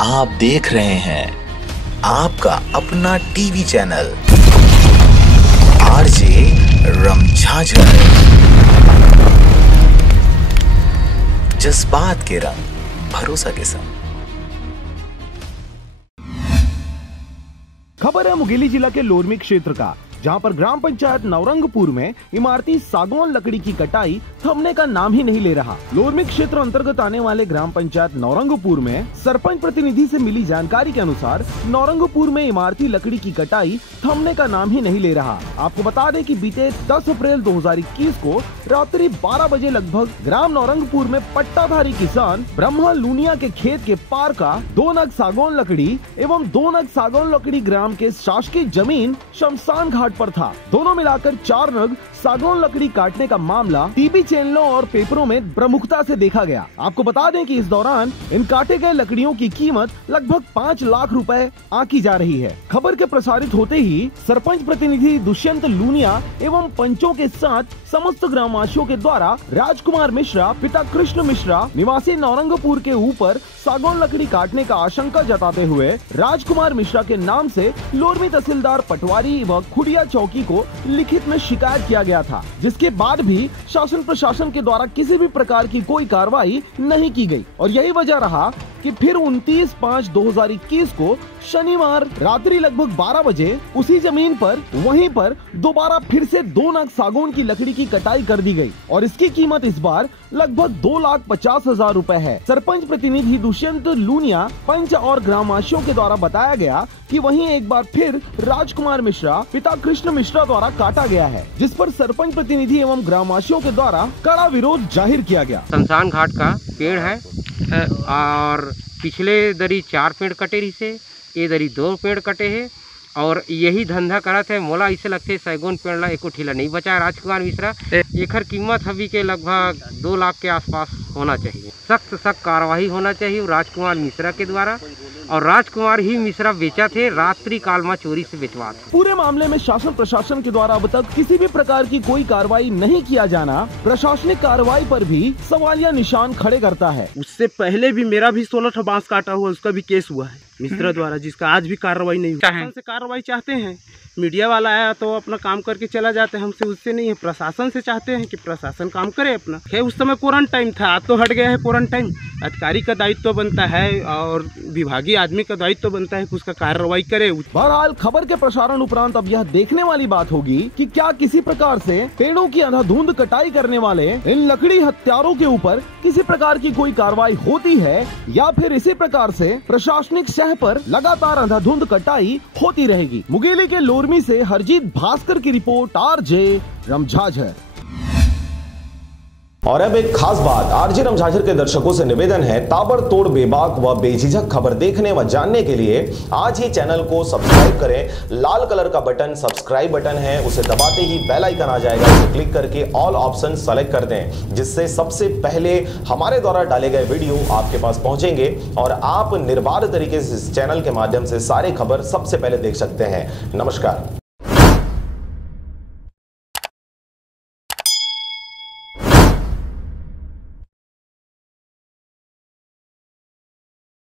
आप देख रहे हैं आपका अपना टीवी चैनल आरजे रमझाझर। जज्बात के रंग, भरोसा के संग। खबर है मुंगेली जिला के लोरमी क्षेत्र का, जहां पर ग्राम पंचायत नवरंगपुर में इमारती सागौन लकड़ी की कटाई थमने का नाम ही नहीं ले रहा। लोरमी क्षेत्र अंतर्गत आने वाले ग्राम पंचायत नवरंगपुर में सरपंच प्रतिनिधि से मिली जानकारी के अनुसार नवरंगपुर में इमारती लकड़ी की कटाई थमने का नाम ही नहीं ले रहा। आपको बता दें कि बीते 10 अप्रैल 2021 को रात्रि 12 बजे लगभग ग्राम नवरंगपुर में पट्टाधारी किसान ब्रह्मा लूनिया के खेत के पार का 2 नग सागौन लकड़ी एवं 2 नग सागौन लकड़ी ग्राम के शासकीय जमीन शमशान घाट पर था। दोनों मिलाकर 4 नग सागौन लकड़ी काटने का मामला टीवी चैनलों और पेपरों में प्रमुखता से देखा गया। आपको बता दें कि इस दौरान इन काटे गए लकड़ियों की कीमत लगभग 5 लाख रुपए आंकी जा रही है। खबर के प्रसारित होते ही सरपंच प्रतिनिधि दुष्यंत लूनिया एवं पंचों के साथ समस्त ग्रामवासियों के द्वारा राजकुमार मिश्रा पिता कृष्ण मिश्रा निवासी नवरंगपुर के ऊपर सागौन लकड़ी काटने का आशंका जताते हुए राजकुमार मिश्रा के नाम से लोरमी तहसीलदार पटवारी व खुडिया चौकी को लिखित में शिकायत किया गया था, जिसके बाद भी शासन प्रशासन के द्वारा किसी भी प्रकार की कोई कार्रवाई नहीं की गई। और यही वजह रहा कि फिर 29/5/2021 को शनिवार रात्रि लगभग 12 बजे उसी जमीन पर वहीं पर दोबारा फिर से 2 नग सागौन की लकड़ी की कटाई कर दी गई और इसकी कीमत इस बार लगभग 2,50,000 रुपए है। सरपंच प्रतिनिधि दुष्यंत लूनिया पंच और ग्रामवासियों के द्वारा बताया गया कि वहीं एक बार फिर राजकुमार मिश्रा पिता कृष्ण मिश्रा द्वारा काटा गया है, जिस पर सरपंच प्रतिनिधि एवं ग्रामवासियों के द्वारा कड़ा विरोध जाहिर किया गया। शमशान घाट का पेड़ है और पिछले दरी 4 पेड़ कटे रही से, ये दरी 2 पेड़ कटे हैं और यही धंधा करत है। मोला इसे लगते सैगुन पेड़ ला एको ठीला नहीं बचा। राजकुमार मिश्रा एकर कीमत अभी के लगभग 2 लाख के आसपास होना चाहिए। सख्त कार्रवाई होना चाहिए राजकुमार मिश्रा के द्वारा, और राजकुमार ही मिश्रा बेचा थे, रात्रि काल में चोरी से बेचवा थे। पूरे मामले में शासन प्रशासन के द्वारा अब तक किसी भी प्रकार की कोई कार्रवाई नहीं किया जाना प्रशासनिक कार्रवाई पर भी सवालिया निशान खड़े करता है। उससे पहले भी मेरा भी 16 बांस काटा हुआ, उसका भी केस हुआ है मिश्रा द्वारा, जिसका आज भी कार्रवाई नहीं हुई। प्रशासन से कार्रवाई चाहते हैं, मीडिया वाला आया तो अपना काम करके चला जाते हैं, हमसे उससे नहीं है। प्रशासन से चाहते हैं कि प्रशासन काम करे अपना। है उस समय क्वारंटाइन था, आज तो हट गया है क्वारंटाइन। अधिकारी का दायित्व तो बनता है और विभागीय आदमी का दायित्व तो बनता है कि उसका कार्रवाई करे। बहरहाल खबर के प्रसारण उपरांत अब यह देखने वाली बात होगी कि क्या किसी प्रकार से पेड़ों की अंधाधुंध कटाई करने वाले इन लकड़ी हत्यारों के ऊपर किसी प्रकार की कोई कार्रवाई होती है, या फिर इसी प्रकार से प्रशासनिक शह पर लगातार अंधाधुंध कटाई होती रहेगी। मुंगेली के लोरमी से हरजीत भास्कर की रिपोर्ट, आरजे रमझाझर। और अब एक खास बात, आरजे रमझाझर के दर्शकों से निवेदन है, ताबड़तोड़ बेबाक व बेझिझक खबर देखने व जानने के लिए आज ही चैनल को सब्सक्राइब करें। लाल कलर का बटन सब्सक्राइब बटन है, उसे दबाते ही बेल आइकन आ जाएगा, उसे क्लिक करके ऑल ऑप्शन सेलेक्ट कर दें, जिससे सबसे पहले हमारे द्वारा डाले गए वीडियो आपके पास पहुंचेंगे और आप निर्बाध तरीके से इस चैनल के माध्यम से सारे खबर सबसे पहले देख सकते हैं। नमस्कार।